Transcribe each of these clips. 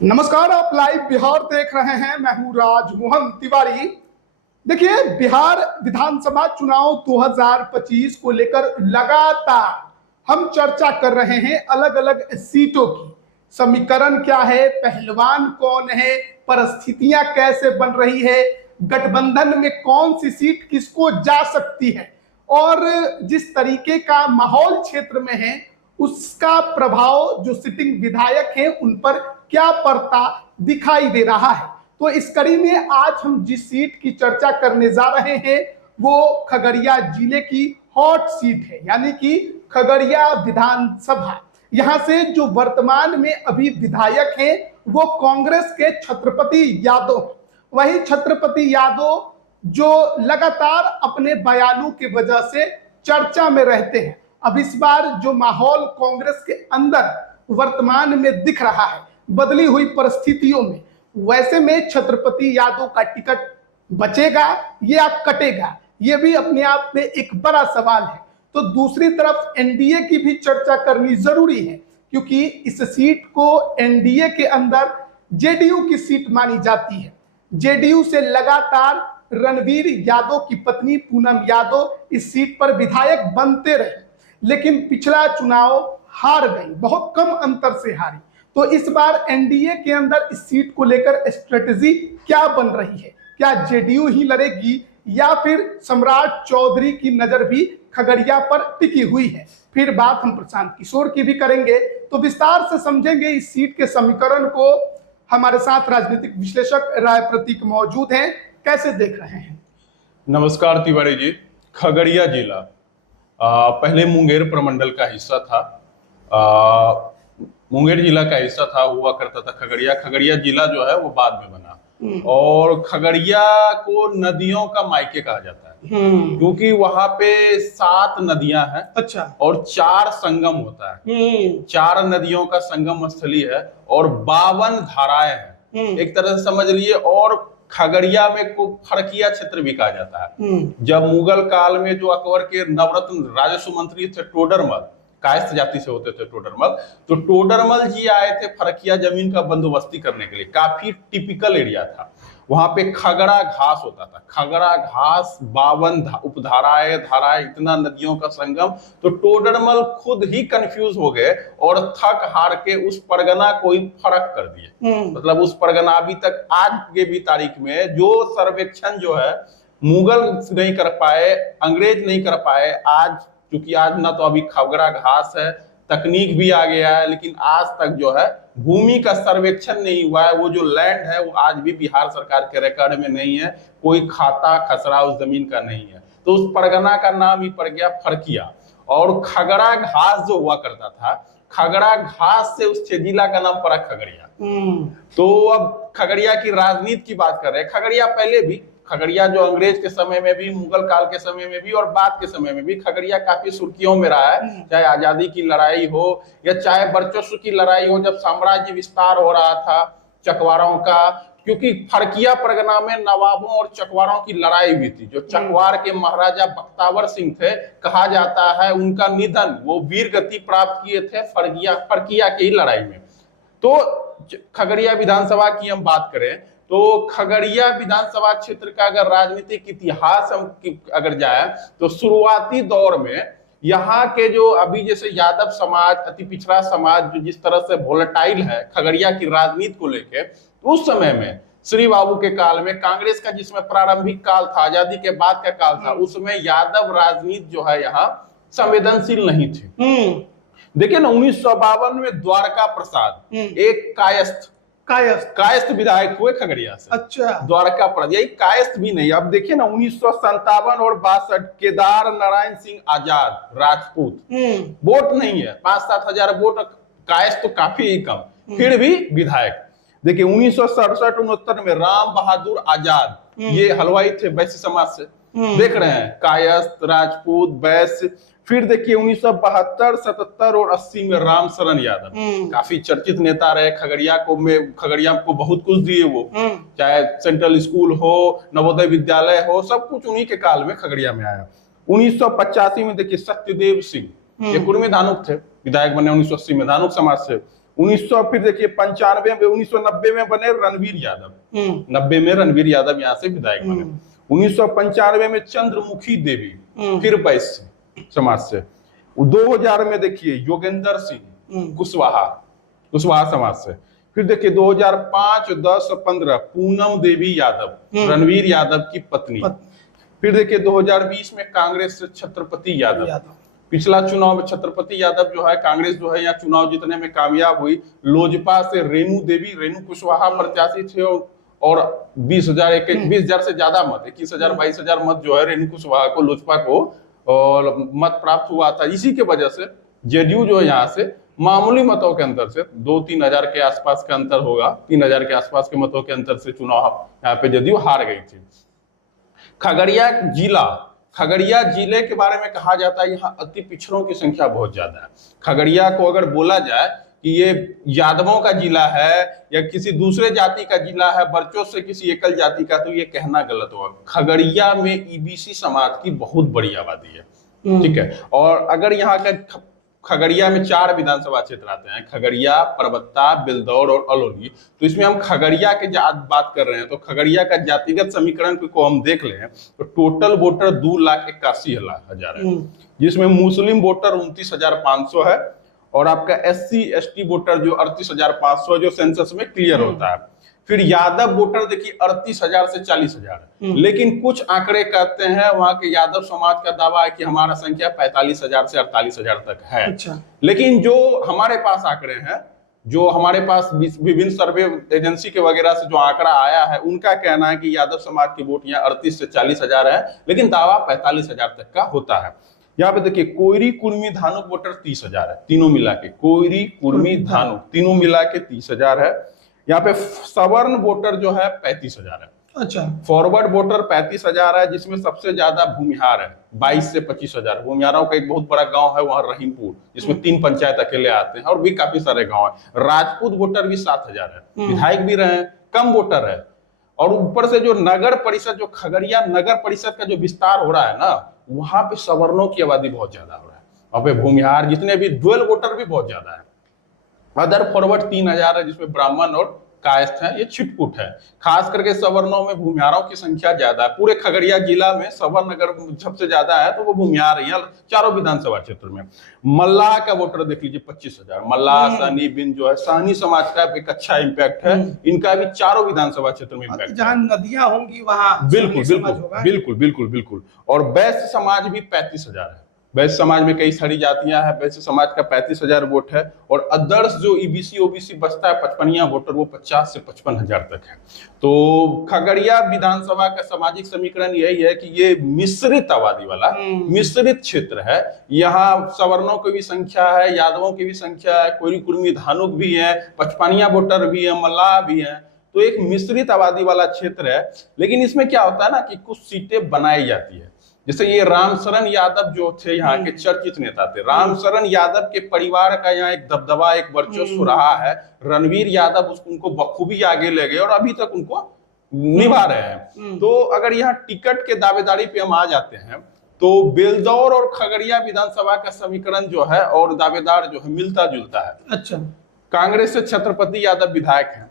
नमस्कार, आप लाइव बिहार देख रहे हैं। मैं हूं राजमोहन तिवारी। देखिए, बिहार विधानसभा चुनाव 2025 को लेकर लगातार हम चर्चा कर रहे हैं। अलग अलग सीटों की समीकरण क्या है, पहलवान कौन है, परिस्थितियां कैसे बन रही है, गठबंधन में कौन सी सीट किसको जा सकती है और जिस तरीके का माहौल क्षेत्र में है उसका प्रभाव जो सिटिंग विधायक हैं उन पर क्या पड़ता दिखाई दे रहा है। तो इस कड़ी में आज हम जिस सीट की चर्चा करने जा रहे हैं वो खगड़िया जिले की हॉट सीट है, यानी कि खगड़िया विधानसभा। यहां से जो वर्तमान में अभी विधायक हैं वो कांग्रेस के छत्रपति यादव। वही छत्रपति यादव जो लगातार अपने बयानों की वजह से चर्चा में रहते हैं। अब इस बार जो माहौल कांग्रेस के अंदर वर्तमान में दिख रहा है बदली हुई परिस्थितियों में, वैसे में छत्रपति यादव का टिकट बचेगा या कटेगा, यह भी अपने आप में एक बड़ा सवाल है। तो दूसरी तरफ एनडीए की भी चर्चा करनी जरूरी है, क्योंकि इस सीट को एनडीए के अंदर जेडीयू की सीट मानी जाती है। जेडीयू से लगातार रणवीर यादव की पत्नी पूनम यादव इस सीट पर विधायक बनते रहे, लेकिन पिछला चुनाव हार गई, बहुत कम अंतर से हारी। तो इस बार एनडीए के अंदर इस सीट को लेकर स्ट्रेटजी क्या बन रही है? क्या जेडीयू ही लड़ेगी या फिर सम्राट चौधरी की नजर भी खगड़िया पर टिकी हुई है? फिर बात हम प्रशांत किशोर की भी करेंगे, तो विस्तार से समझेंगे इस सीट के समीकरण को। हमारे साथ राजनीतिक विश्लेषक राय प्रतीक मौजूद हैं। कैसे देख रहे हैं? नमस्कार तिवारी जी। खगड़िया जिला पहले मुंगेर प्रमंडल का हिस्सा था। मुंगेर जिला का हिस्सा था, हुआ करता था खगड़िया। खगड़िया जिला जो है वो बाद में बना। और खगड़िया को नदियों का मायके कहा जाता है, क्योंकि वहां पे 7 नदियां हैं। अच्छा। और 4 संगम होता है। 4 नदियों का संगम स्थली है और 52 धाराएं हैं, एक तरह से समझ लिए। और खगड़िया में को फड़किया क्षेत्र भी कहा जाता है। जब मुगल काल में जो अकबर के नवरत्न राजस्व मंत्री थे टोडरमल, कायस्थ जाति से होते थे टोडरमल, तो टोडरमल जी आए थे फड़किया जमीन का बंदोबस्ती करने के लिए। काफी टिपिकल एरिया था। वहां पे खगड़ा घास होता था। खगड़ा घास, 52 उपधाराएं, धाराएं, इतना नदियों का संगम। तो टोडरमल खुद ही कंफ्यूज हो गए और थक हार के उस परगना को ही फर्क कर दिए। मतलब उस परगना अभी तक आज के भी तारीख में जो सर्वेक्षण जो है मुगल नहीं कर पाए, अंग्रेज नहीं कर पाए। आज क्योंकि आज ना तो अभी खगड़ा घास है, तकनीक भी आ गया है, लेकिन आज तक जो है भूमि का सर्वेक्षण नहीं हुआ है। वो जो लैंड है वो आज भी बिहार सरकार के रिकॉर्ड में नहीं है। कोई खाता खसरा उस जमीन का नहीं है। तो उस परगना का नाम ही पड़ गया फड़किया। और खगड़ा घास जो हुआ करता था, खगड़ा घास से उस जिला का नाम पड़ा खगड़िया। तो अब खगड़िया की राजनीति की बात कर रहे हैं। खगड़िया पहले भी, खगड़िया जो अंग्रेज के समय में भी, मुगल काल के समय में भी और बाद के समय में भी खगड़िया काफी सुर्खियों में रहा है। चाहे आजादी की लड़ाई हो या चाहे वर्चस्व की लड़ाई हो, जब साम्राज्य विस्तार हो रहा था चकवारों का। क्योंकि फड़किया परगना में नवाबों और चकवारों की लड़ाई हुई थी। जो चकवार के महाराजा बख्तावर सिंह थे, कहा जाता है उनका निधन, वो वीर गति प्राप्त किए थे फड़किया की ही लड़ाई में। तो खगड़िया विधानसभा की हम बात करें तो खगड़िया विधानसभा क्षेत्र का अगर राजनीतिक इतिहास हम अगर जाए तो शुरुआती दौर में यहाँ के जो अभी जैसे यादव समाज, अति पिछड़ा समाज जो जिस तरह से वोलेटाइल है खगड़िया की राजनीति को लेके, उस समय में श्री बाबू के काल में कांग्रेस का जिसमें प्रारंभिक काल था, आजादी के बाद का काल था, उसमें यादव राजनीति जो है यहाँ संवेदनशील नहीं थी। देखिए ना, 1952 में द्वारका प्रसाद एक कायस्थ विधायक हुए खगड़िया से। अच्छा। द्वारका प्रसाद, यही कायस्थ भी नहीं। अब देखिए ना, 1957 और 62 केदार नारायण सिंह आजाद राजपूत, वोट नहीं है, 5-7 हजार वोट। कायस्थ तो काफी ही कम, फिर भी विधायक। देखिए 1967-69 में राम बहादुर आजाद, ये हलवाई थे वैश्य समाज से, देख रहे हैं, कायस्थ, राजपूत, वैश्य। फिर देखिए 1972, 77 और 80 में राम शरण यादव, काफी चर्चित नेता रहे। खगड़िया को बहुत कुछ दिए वो, चाहे सेंट्रल स्कूल हो, नवोदय विद्यालय हो, सब कुछ उन्हीं के काल में खगड़िया में आया। 1985 में देखिए सत्यदेव सिंह, ये कुर्मी धानुक थे, विधायक बने 1980 में धानुक समाज से। 1900 फिर देखिए 95 में 1990 में बने रणवीर यादव, 90 में रणवीर यादव यहाँ से विधायक बने। 1995 में चंद्रमुखी देवी, फिर वैश्य समाज से। 2000 में देखिए योगेंद्र सिंह कुशवाहा समाज से। फिर देखिए 2005, 10, 15 पूनम देवी यादव, रणवीर यादव की पत्नी। फिर देखिए 2020 में कांग्रेस से छत्रपति यादव। पिछला चुनाव में छत्रपति यादव जो है, कांग्रेस जो है यहाँ चुनाव जीतने में कामयाब हुई। लोजपा से रेणु देवी, रेणु कुशवाहा प्रत्याशी थे और 20,000 से ज्यादा मत, 21,000 22,000 मत जो है रेणु कुशवाहा को, लोजपा को और मत प्राप्त हुआ था। इसी के वजह से जेडीयू जो है यहाँ से मामूली मतों के अंतर से 2-3 हजार के आसपास का अंतर होगा, 3 हजार के आसपास के मतों के अंतर से चुनाव यहाँ पे जेडीयू हार गई थी। खगड़िया जिले के बारे में कहा जाता है यहाँ अति पिछड़ों की संख्या बहुत ज्यादा है। खगड़िया को अगर बोला जाए कि ये यादवों का जिला है या किसी दूसरे जाति का जिला है, बरचों से किसी एकल जाति का, तो ये कहना गलत होगा। खगड़िया में ईबीसी समाज की बहुत बड़ी आबादी है, ठीक है। और अगर यहाँ का खगड़िया में 4 विधानसभा क्षेत्र आते हैं, खगड़िया, परबत्ता, बेलदौर और अलौली। तो इसमें हम खगड़िया के बात कर रहे हैं, तो खगड़िया का जातिगत समीकरण को हम देख लें तो टोटल वोटर 2,81,000 है, जिसमें मुस्लिम वोटर 29,500 है और आपका SC/ST वोटर जो 38,500 जो सेंसस में क्लियर होता है। फिर यादव वोटर देखिए 38,000 से 40,000 है। लेकिन कुछ आंकड़े कहते हैं वहां के यादव समाज का दावा है कि हमारा संख्या 45,000 से 48,000 तक है। अच्छा। लेकिन जो हमारे पास आंकड़े हैं, जो हमारे पास विभिन्न सर्वे एजेंसी के वगैरह से जो आंकड़ा आया है, उनका कहना है कि यादव समाज की वोट यहाँ 38 से 40,000 है, लेकिन दावा 45,000 तक का होता है। यहाँ पे देखिए कोयरी, कुर्मी, धानुक वोटर 30,000 है, तीनों मिला के। कोयरी, कुर्मी, धानुक तीनों मिला के 30,000 है। यहाँ पे सवर्ण वोटर जो है 35,000 है। अच्छा। फॉरवर्ड वोटर 35,000 है, जिसमें सबसे ज्यादा भूमिहार है 22 से 25,000। भूमिहारों का एक बहुत बड़ा गांव है वहां रहीमपुर, जिसमें 3 पंचायत अकेले आते हैं और भी काफी सारे गांव है। राजपूत वोटर भी 7,000 है, विधायक भी रहे, कम वोटर है। और ऊपर से जो नगर परिषद, जो खगड़िया नगर परिषद का जो विस्तार हो रहा है ना, वहां पे सवर्णों की आबादी बहुत ज्यादा हो रहा है। वहां पे भूमिहार जितने भी ड्यूअल वोटर भी बहुत ज्यादा है। अदर फॉरवर्ड 3,000 है, जिसमें ब्राह्मण और कायस्थ है, ये छिटपुट है। खास करके सवर्णों में भूमिहारों की संख्या ज्यादा है। पूरे खगड़िया जिला में सवर्ण अगर सबसे ज्यादा है तो वो भूमिहार है चारों विधानसभा क्षेत्र में। मल्लाह का वोटर देख लीजिए 25,000। मल्लाह, सानी, बिन जो है सानी समाज का एक अच्छा इम्पैक्ट है, इनका भी चारों विधानसभा क्षेत्र में इम्पैक्ट। जहाँ नदियां होंगी वहां बिल्कुल। और वैश्य समाज भी 35,000 है। वैश्य समाज में कई सारी जातियां हैं, वैश्य समाज का 35,000 वोट है। और अदर्स जो ईबीसी ओबीसी बचता है 55 वोटर, वो 50 से 55,000 तक है। तो खगड़िया विधानसभा का सामाजिक समीकरण यही है कि ये मिश्रित आबादी वाला मिश्रित क्षेत्र है। यहाँ सवर्णों की भी संख्या है, यादवों की भी संख्या है, कोयरी, कुर्मी, धानुक भी है, 55 वोटर भी है, मल्लाह भी है। तो एक मिश्रित आबादी वाला क्षेत्र है। लेकिन इसमें क्या होता है ना कि कुछ सीटें बनाई जाती है। जैसे ये रामशरण यादव जो थे यहाँ के चर्चित नेता थे, रामशरण यादव के परिवार का यहाँ एक दबदबा, एक वर्चस्व रहा है। रणवीर यादव उनको बखूबी आगे ले गए और अभी तक उनको निभा रहे हैं। तो अगर यहाँ टिकट के दावेदारी पे हम आ जाते हैं तो बेलदौर और खगड़िया विधानसभा का समीकरण जो है और दावेदार जो है मिलता जुलता है। अच्छा। कांग्रेस से छत्रपति यादव विधायक हैं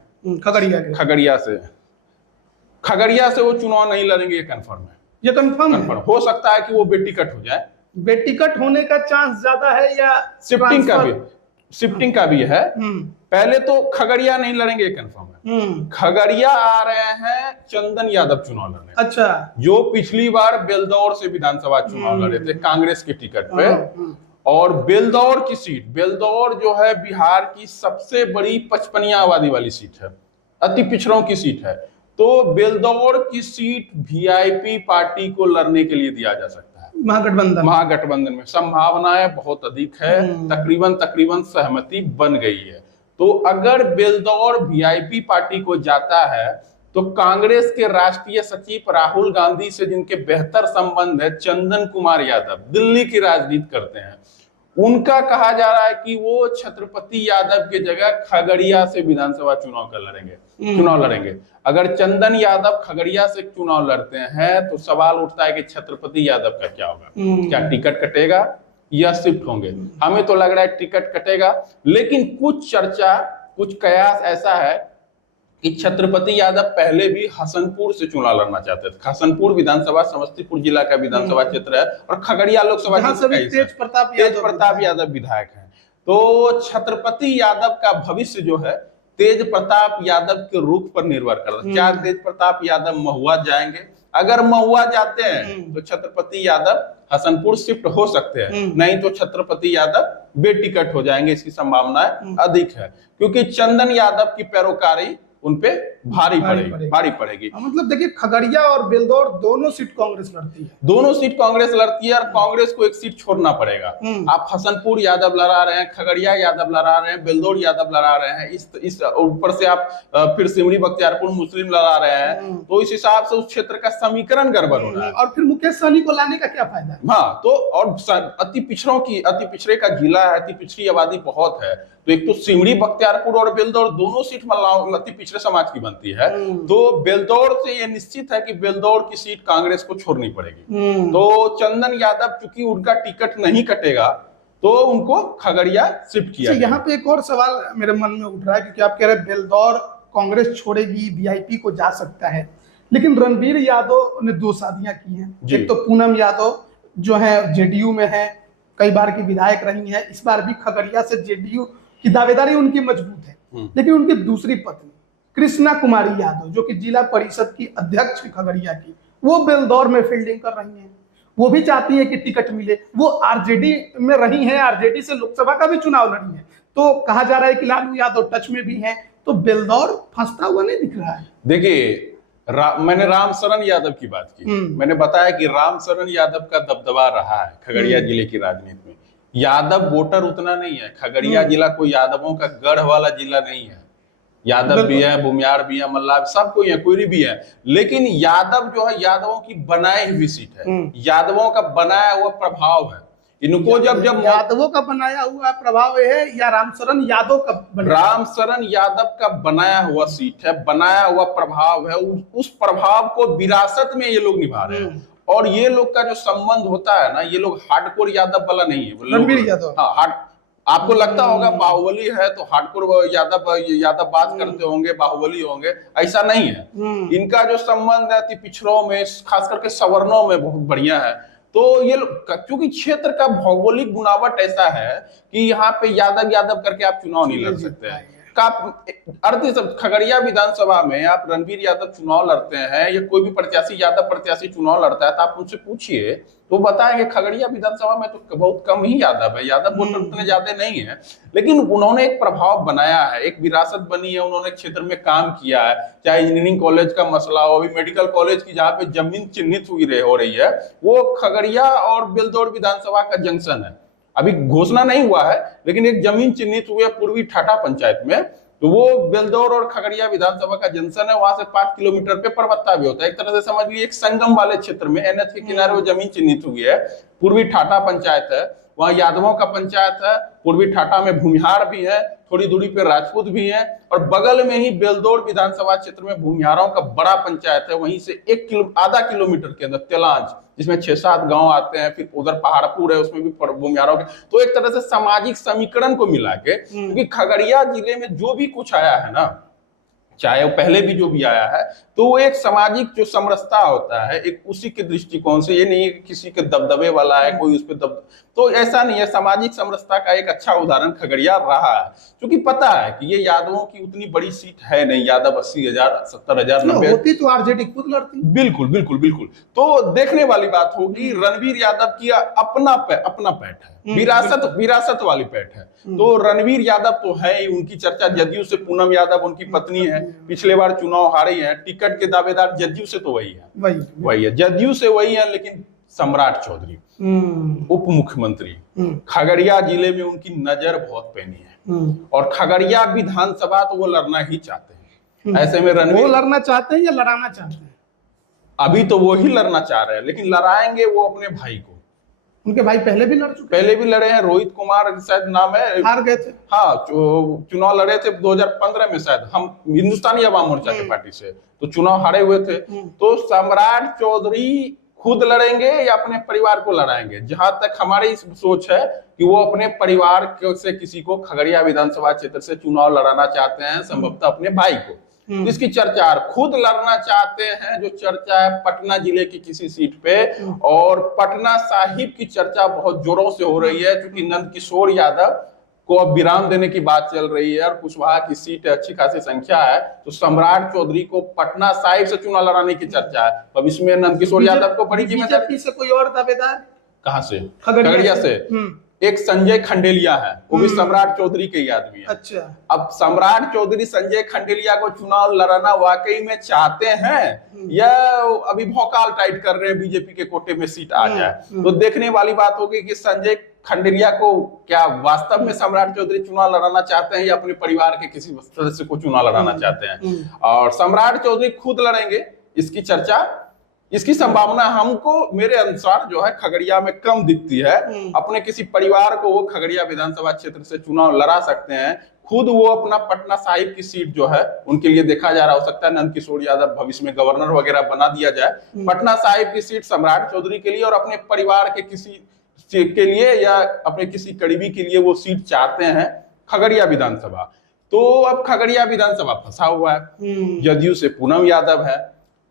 खगड़िया से वो चुनाव नहीं लड़ेंगे, ये कन्फर्म है। ये कंफर्म है। हो सकता है कि वो बेटिकट हो जाए, बेटिकट होने का चांस ज्यादा है या शिफ्टिंग का भी है। पहले तो खगड़िया नहीं लड़ेंगे, कंफर्म है। खगड़िया आ रहे हैं चंदन यादव चुनाव लड़ने। अच्छा। जो पिछली बार बेलदौर से विधानसभा चुनाव लड़े थे कांग्रेस के टिकट पे। और बेलदौर की सीट, बेलदौर जो है बिहार की सबसे बड़ी 55 आबादी वाली सीट है, अति पिछड़ों की सीट है। तो बेलदौर की सीट वीआईपी पार्टी को लड़ने के लिए दिया जा सकता है। महागठबंधन में संभावनाएं बहुत अधिक है, तकरीबन सहमति बन गई है। तो अगर बेलदौर वीआईपी पार्टी को जाता है तो कांग्रेस के राष्ट्रीय सचिव राहुल गांधी से जिनके बेहतर संबंध है, चंदन कुमार यादव दिल्ली की राजनीति करते हैं, उनका कहा जा रहा है कि वो छत्रपति यादव की जगह खगड़िया से विधानसभा चुनाव लड़ेंगे। अगर चंदन यादव खगड़िया से चुनाव लड़ते हैं तो सवाल उठता है कि छत्रपति यादव का क्या होगा, क्या टिकट कटेगा या शिफ्ट होंगे। हमें तो लग रहा है टिकट कटेगा, लेकिन कुछ चर्चा, कुछ कयास ऐसा है कि छत्रपति यादव पहले भी हसनपुर से चुनाव लड़ना चाहते थे। हसनपुर विधानसभा समस्तीपुर जिला का विधानसभा क्षेत्र है और खगड़िया लोकसभा क्षेत्र का हिस्सा है। तेज प्रताप यादव विधायक हैं। तो छत्रपति यादव का भविष्य जो है तेज प्रताप यादव के रुख पर निर्भर करता है। क्या तेज प्रताप यादव महुआ जाएंगे? अगर महुआ जाते हैं तो छत्रपति यादव हसनपुर शिफ्ट हो सकते हैं, नहीं तो छत्रपति यादव बेटिकट हो जाएंगे, इसकी संभावनाएं अधिक है, क्योंकि चंदन यादव की पैरोकारी उनपे भारी पड़ेगी। मतलब देखिए, खगड़िया और बेलदौर दोनों सीट कांग्रेस लड़ती है, दोनों सीट कांग्रेस लड़ती है और कांग्रेस को एक सीट छोड़ना पड़ेगा। आप हसनपुर यादव लड़ा रहे हैं, खगड़िया यादव लड़ा रहे हैं, बेलदौर यादव लड़ा रहे हैं, इस ऊपर से आप फिर सिमरी बख्तियारपुर मुस्लिम लड़ा रहे हैं, तो इस हिसाब से उस क्षेत्र का समीकरण गड़बड़ हो रहा है। और फिर मुकेश सहनी को लाने का क्या फायदा है? हाँ, तो और अति पिछड़े का जिला है, अति पिछड़ी आबादी बहुत है, तो एक तो सिमरी बख्तियारपुर और बेलदौर दोनों सीट अति पिछड़े समाज की बनती है, तो बेलदौर से ये निश्चित है कि बेलदौर की सीट कांग्रेस को छोड़नी पड़ेगी। तो चंदन यादव चूंकि उनका टिकट नहीं कटेगा तो उनको खगड़िया शिफ्ट किया। यहाँ पे एक और सवाल मेरे मन में उठ रहा है, क्योंकि आप कह रहे हैं बेलदौर कांग्रेस छोड़ेगी, वीआईपी को जा सकता है, लेकिन रणवीर यादव ने 2 शादियां की हैं। एक तो पूनम यादव जो है जेडीयू में है, कई बार की विधायक रही है, इस बार भी खगड़िया से जेडीयू की दावेदारी उनकी मजबूत है, लेकिन उनकी दूसरी पत्नी कृष्णा कुमारी यादव जो कि जिला परिषद की अध्यक्ष खगड़िया की, वो बेलदौर में फील्डिंग कर रही हैं। वो भी चाहती है कि टिकट मिले, वो आरजेडी में रही हैं, आरजेडी से लोकसभा का भी चुनाव लड़ी है, तो कहा जा रहा है कि लालू यादव टच में भी हैं, तो बेलदौर फंसता हुआ नहीं दिख रहा है। देखिए, मैंने रामशरण यादव की बात की, मैंने बताया कि रामशरण यादव का दबदबा रहा है खगड़िया जिले की राजनीति में। यादव वोटर उतना नहीं है, खगड़िया जिला कोई यादवों का गढ़ वाला जिला नहीं है, यादव भी है, भूमियार भी है, मल्लाह सब कोई है, कोई भी है, लेकिन यादव जो है यादवों की बनाई हुई सीट है, यादवों का बनाया हुआ प्रभाव है। इनको जब यादवों का बनाया हुआ प्रभाव है या रामशरण यादव का? रामशरण यादव का बनाया हुआ सीट है, बनाया हुआ प्रभाव है, उस प्रभाव को विरासत में ये लोग निभा रहे हैं। और ये लोग का जो संबंध होता है ना, ये लोग हार्डकोर यादव वाला नहीं है। रणवीर यादव, हाँ, आपको लगता होगा बाहुबली है तो हार्डकोर यादव बात करते होंगे, बाहुबली होंगे, ऐसा नहीं है। इनका जो संबंध है पिछड़ों में, खास करके सवर्णों में बहुत बढ़िया है। तो ये क्योंकि क्षेत्र का भौगोलिक बुनावट ऐसा है कि यहाँ पे यादव करके आप चुनाव नहीं लड़ सकते हैं। खगड़िया विधानसभा में आप रणवीर यादव चुनाव लड़ते हैं या कोई भी प्रत्याशी यादव प्रत्याशी चुनाव लड़ता है, तो आप उनसे पूछिए तो बताएंगे खगड़िया विधानसभा में तो बहुत कम ही यादव है, यादव वोटर उतने ज्यादा नहीं है, लेकिन उन्होंने एक प्रभाव बनाया है, एक विरासत बनी है, उन्होंने क्षेत्र में काम किया है। चाहे इंजीनियरिंग कॉलेज का मसला हो, अभी मेडिकल कॉलेज की जहाँ पे जमीन चिन्हित हो रही है, वो खगड़िया और बेलदौर विधानसभा का जंक्शन है। अभी घोषणा नहीं हुआ है, लेकिन एक जमीन चिन्हित हुई है पूर्वी ठाठा पंचायत में, तो वो बेलदौर और खगड़िया विधानसभा का जंक्शन है। वहां से 5 किलोमीटर पे परबत्ता भी होता है, एक तरह से समझ लीजिए एक संगम वाले क्षेत्र में एनएच के किनारे वो जमीन चिन्हित हुई है। पूर्वी ठाठा पंचायत है, वहाँ यादवों का पंचायत है, पूर्वी ठाठा में भूमिहार भी है, थोड़ी दूरी पे राजपूत भी है, और बगल में ही बेलदौर विधानसभा क्षेत्र में भूमिहारों का बड़ा पंचायत है। वहीं से आधा किलोमीटर के अंदर तेलांज, जिसमें 6-7 गांव आते हैं, फिर उधर पहाड़पुर है, उसमें भी भूमिहारों के, तो एक तरह से सामाजिक समीकरण को मिला के, क्योंकि खगड़िया जिले में जो भी कुछ आया है ना, चाहे वो पहले भी जो भी आया है, तो वो एक सामाजिक जो समरसता होता है, एक उसी के दृष्टिकोण से, ये नहीं है कि किसी के दबदबे वाला है, कोई उस पर तो ऐसा नहीं है। सामाजिक समरसता का एक अच्छा उदाहरण खगड़िया रहा है, क्योंकि पता है कि ये यादवों की उतनी बड़ी सीट है नहीं, यादव 80,000 70,000 90 होती तो आरजेडी खुद लड़ती। बिल्कुल बिल्कुल बिल्कुल। तो देखने वाली बात होगी, रणवीर यादव की अपना पैठ है, विरासत वाली पैठ है। तो रणवीर यादव तो है ही, उनकी चर्चा जदयू से, पूनम यादव उनकी पत्नी है, पिछले बार चुनाव हारी है, टिकट के दावेदार जदयू से तो वही है, जदयू से वही है, लेकिन सम्राट चौधरी उप मुख्यमंत्री, खगड़िया जिले में उनकी नजर बहुत पैनी है, और खगड़िया विधानसभा तो वो लड़ना ही चाहते हैं। ऐसे में रणवीर, वो लड़ना चाहते हैं या लड़ाना चाहते हैं? अभी तो वो ही लड़ना चाह रहे हैं, लेकिन लड़ाएंगे वो अपने भाई को। उनके भाई पहले भी लड़ चुके, पहले भी लड़े हैं, रोहित कुमार शायद नाम है, हार गए थे। हाँ, चुनाव लड़े थे 2015 में शायद, हम हिंदुस्तानी अवाम मोर्चा के पार्टी से, तो चुनाव हारे हुए थे। तो सम्राट चौधरी खुद लड़ेंगे या अपने परिवार को लड़ाएंगे। जहां तक हमारी सोच है कि वो अपने परिवार से किसी को खगड़िया विधानसभा क्षेत्र से चुनाव लड़ाना चाहते हैं, संभवतः अपने भाई को। तो इसकी चर्चा, खुद लड़ना चाहते हैं जो चर्चा है पटना जिले की किसी सीट पे, और पटना साहिब की चर्चा बहुत जोरों से हो रही है, क्योंकि नंदकिशोर यादव को अब विराम देने की बात चल रही है और कुशवाहा की सीट अच्छी खासी संख्या है, तो सम्राट चौधरी को पटना साहिब से चुनाव लड़ाने की चर्चा है। अब इसमें नंदकिशोर यादव को बड़ी जिम्मेदारी से कोई और दावेदार कहां से? खगड़िया से एक संजय खंडेलिया है, वो भी सम्राट चौधरी के ही आदमी है। अच्छा, अब सम्राट चौधरी संजय खंडेलिया को चुनाव लड़ाना वाकई में चाहते हैं या अभी भौकाल टाइट कर रहे हैं बीजेपी के कोटे में सीट आ जाए? तो देखने वाली बात होगी कि संजय खंडेलिया को क्या वास्तव में सम्राट चौधरी चुनाव लड़ाना चाहते हैं या अपने परिवार के किसी सदस्य को चुनाव लड़ाना चाहते हैं। और सम्राट चौधरी खुद लड़ेंगे, इसकी चर्चा, इसकी संभावना हमको मेरे अनुसार जो है खगड़िया में कम दिखती है। अपने किसी परिवार को वो खगड़िया विधानसभा क्षेत्र से चुनाव लड़ा सकते हैं, खुद वो अपना पटना साहिब की सीट जो है उनके लिए देखा जा रहा, हो सकता है नंदकिशोर यादव भविष्य में गवर्नर वगैरह बना दिया जाए। पटना साहिब की सीट सम्राट चौधरी के लिए और अपने परिवार के किसी के लिए या अपने किसी करीबी के लिए वो सीट चाहते हैं खगड़िया विधानसभा। तो अब खगड़िया विधानसभा फंसा हुआ है, जदयू से पूनम यादव है,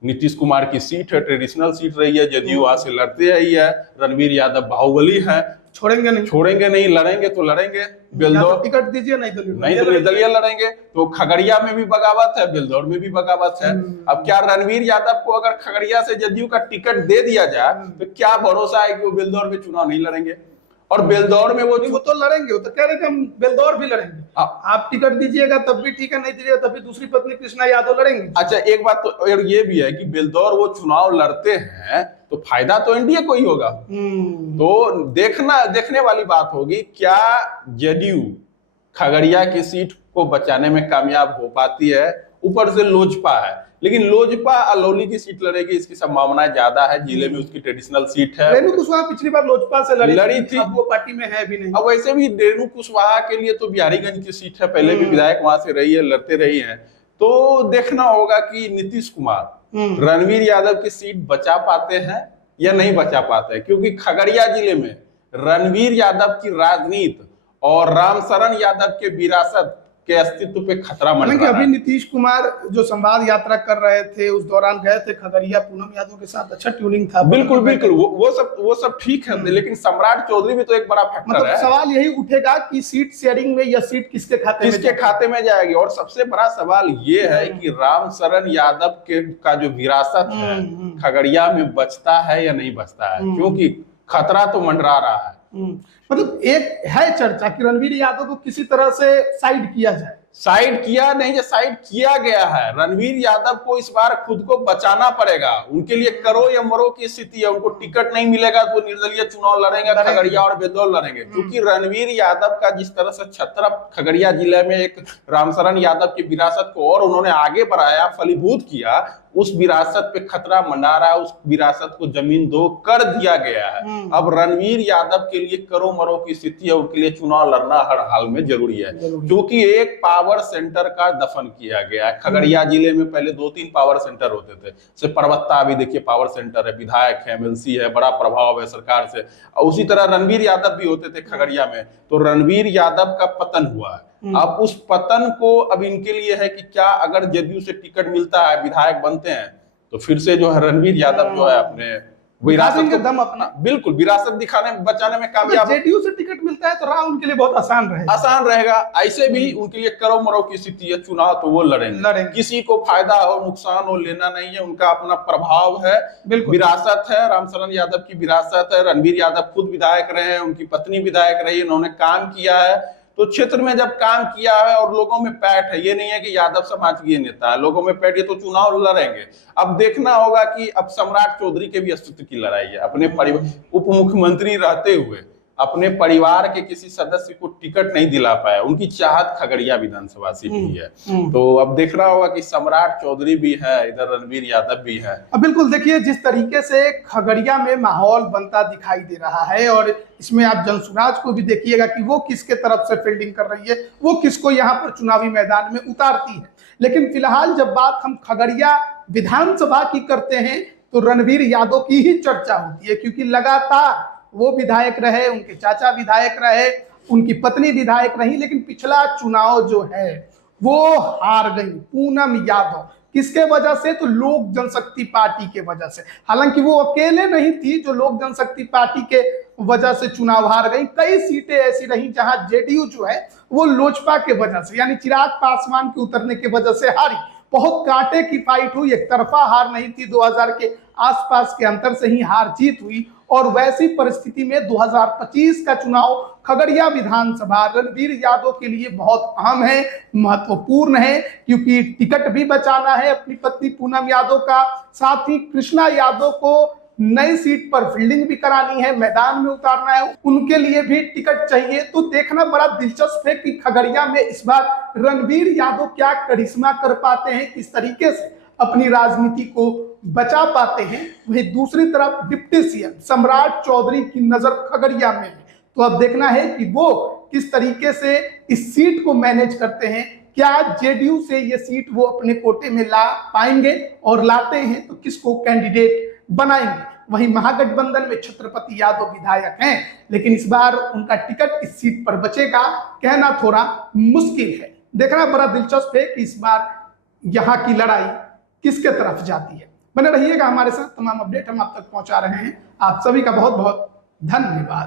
नीतीश कुमार की सीट है, ट्रेडिशनल सीट रही है, जदयू वहां से लड़ते ही है, रणवीर यादव बाहुबली है, छोड़ेंगे नहीं, लड़ेंगे तो लड़ेंगे, बेलदौर टिकट दीजिए नहीं तो निर्दलीय लड़ेंगे। तो खगड़िया में भी बगावत है, बेलदौर में भी बगावत है। अब क्या रणवीर यादव को अगर खगड़िया से जदयू का टिकट दे दिया जाए तो क्या भरोसा है कि वो बेलदौर में चुनाव नहीं लड़ेंगे? और बेलदौर में वो तो लड़ेंगे, वो तो कह रहे कि हम बेलदौर भी लड़ेंगे, आप टिकट दीजिएगा तब भी ठीक है, नहीं दीजिएगा तब भी दूसरी पत्नी कृष्णा यादव लड़ेंगे। अच्छा, एक बात तो ये भी है कि बेलदौर वो चुनाव लड़ते हैं तो फायदा तो एनडीए को ही होगा। तो देखने वाली बात होगी क्या जदयू खगड़िया की सीट को बचाने में कामयाब हो पाती है। ऊपर से लोजपा है, लेकिन लोजपा अलौली की सीट लड़ेगी, इसकी संभावना ज्यादा है, जिले में उसकी ट्रेडिशनल सीट है। रेणु कुशवाहा पिछली बार लोजपा से लड़ी थी, अब वो पार्टी में है भी नहीं। अब वैसे भी रेणु कुशवाहा के लिए तो बिहारीगंज की सीट है, पहले भी विधायक वहां से रही है, लड़ते रही है। तो देखना होगा कि नीतीश कुमार रणवीर यादव की सीट बचा पाते हैं या नहीं बचा पाते हैं, क्योंकि खगड़िया जिले में रणवीर यादव की राजनीति और रामशरण यादव के विरासत के अस्तित्व पे खतरा मंडरा रहा है। अभी नीतीश कुमार जो संवाद यात्रा कर रहे थे उस दौरान गए थे खगड़िया, पूनम यादव के साथ अच्छा ट्यूनिंग था। बिल्कुल वो सब ठीक है, लेकिन सम्राट चौधरी भी तो एक बड़ा फैक्टर है। सवाल यही उठेगा कि सीट शेयरिंग में या सीट किसके खाते में जाएगी। और सबसे बड़ा सवाल ये है कि रामशरण यादव का जो विरासत है खगड़िया में बचता है या नहीं बचता है, क्योंकि खतरा तो मंडरा रहा है। मतलब एक है चर्चा कि रणवीर यादव को किसी तरह से साइड किया जाए। साइड किया नहीं, जो साइड किया गया है, रणवीर यादव को इस बार खुद को बचाना पड़ेगा। उनके लिए करो या मरो की स्थिति है, उनको टिकट नहीं मिलेगा तो निर्दलीय चुनाव लड़ेंगे, खगड़िया और बेलदौर लड़ेंगे। क्योंकि रणवीर यादव का जिस तरह से छत्र खगड़िया जिले में एक रामशरण यादव की विरासत को और उन्होंने आगे बढ़ाया, फलीभूत किया, उस विरासत पे खतरा मंडरा रहा है, उस विरासत को जमीन दो कर दिया गया है। अब रणवीर यादव के लिए करो मरो की स्थिति है, उनके लिए चुनाव लड़ना हर हाल में जरूरी है, क्योंकि एक पावर सेंटर का दफन किया गया है। खगड़िया जिले में पहले 2-3 पावर सेंटर होते थे, जैसे परबत्ता अभी देखिए पावर सेंटर है, विधायक है, एमएलसी है, बड़ा प्रभाव है सरकार से। उसी तरह रणवीर यादव भी होते थे खगड़िया में, तो रणवीर यादव का पतन हुआ है। अब उस पतन को अब इनके लिए है कि क्या अगर जदयू से टिकट मिलता है, विधायक बनते हैं, तो फिर से जो है रणवीर यादव जो है अपने विरासत के दम अपना बिल्कुल विरासत दिखाने बचाने में कामयाब। जेडीयू से टिकट मिलता है तो राह उनके लिए बहुत आसान रहेगा। ऐसे भी उनके लिए करो मरो की स्थिति है, चुनाव तो वो लड़ेंगे। किसी को फायदा हो नुकसान हो लेना नहीं है, उनका अपना प्रभाव है, विरासत है, रामशरण यादव की विरासत है। रणवीर यादव खुद विधायक रहे हैं, उनकी पत्नी विधायक रही है, उन्होंने काम किया है। तो क्षेत्र में जब काम किया है और लोगों में पैठ है, ये नहीं है कि यादव समाज के नेता है, लोगों में पैठ है, तो चुनाव लड़ेंगे। अब देखना होगा कि अब सम्राट चौधरी के भी अस्तित्व की लड़ाई है। अपने परिवार उप मुख्यमंत्री रहते हुए अपने परिवार के किसी सदस्य को टिकट नहीं दिला पाया, उनकी चाहत खगड़िया विधानसभा सीट ही है। तो अब देखना होगा कि सम्राट चौधरी भी है, इधर रणवीर यादव भी है। अब बिल्कुल देखिए जिस तरीके से खगड़िया में माहौल बनता दिखाई दे रहा है, और इसमें आप जनसुराज को भी देखिएगा कि वो किसके तरफ से फील्डिंग कर रही है, वो किसको यहाँ पर चुनावी मैदान में उतारती है। लेकिन फिलहाल जब बात हम खगड़िया विधानसभा की करते हैं तो रणवीर यादव की ही चर्चा होती है, क्योंकि लगातार वो विधायक रहे, उनके चाचा विधायक रहे, उनकी पत्नी विधायक रही, लेकिन पिछला चुनाव जो है वो हार गई पूनम यादव। किसके वजह से? तो लोक जनशक्ति पार्टी के वजह से। हालांकि वो अकेले नहीं थी जो लोक जनशक्ति पार्टी के वजह से चुनाव हार गई, कई सीटें ऐसी रही जहां जेडीयू जो है वो लोजपा के वजह से, यानी चिराग पासवान के उतरने की वजह से हारी। बहुत कांटे की फाइट हुई, एक तरफा हार नहीं थी, 2000 के आसपास के अंतर से ही हार जीत हुई। और वैसी परिस्थिति में 2025 का चुनाव खगड़िया विधानसभा रणवीर यादव के लिए बहुत अहम है, महत्वपूर्ण है, क्योंकि टिकट भी बचाना है अपनी पत्नी पूनम यादव का, साथ ही कृष्णा यादव को नई सीट पर फील्डिंग भी करानी है, मैदान में उतारना है, उनके लिए भी टिकट चाहिए। तो देखना बड़ा दिलचस्प है कि खगड़िया में इस बार रणवीर यादव क्या करिश्मा कर पाते हैं, किस तरीके से अपनी राजनीति को बचा पाते हैं। वहीं दूसरी तरफ डिप्टी सीएम सम्राट चौधरी की नजर खगड़िया में है, तो अब देखना है कि वो किस तरीके से इस सीट को मैनेज करते हैं। क्या जेडीयू से ये सीट वो अपने कोटे में ला पाएंगे, और लाते हैं तो किसको कैंडिडेट बनाएंगे। वहीं महागठबंधन में छत्रपति यादव विधायक हैं, लेकिन इस बार उनका टिकट इस सीट पर बचेगा, कहना थोड़ा मुश्किल है। देखना बड़ा दिलचस्प है कि इस बार यहाँ की लड़ाई किसके तरफ जाती है। बने रहिएगा हमारे साथ, तमाम अपडेट हम आप तक पहुंचा रहे हैं। आप सभी का बहुत बहुत धन्यवाद।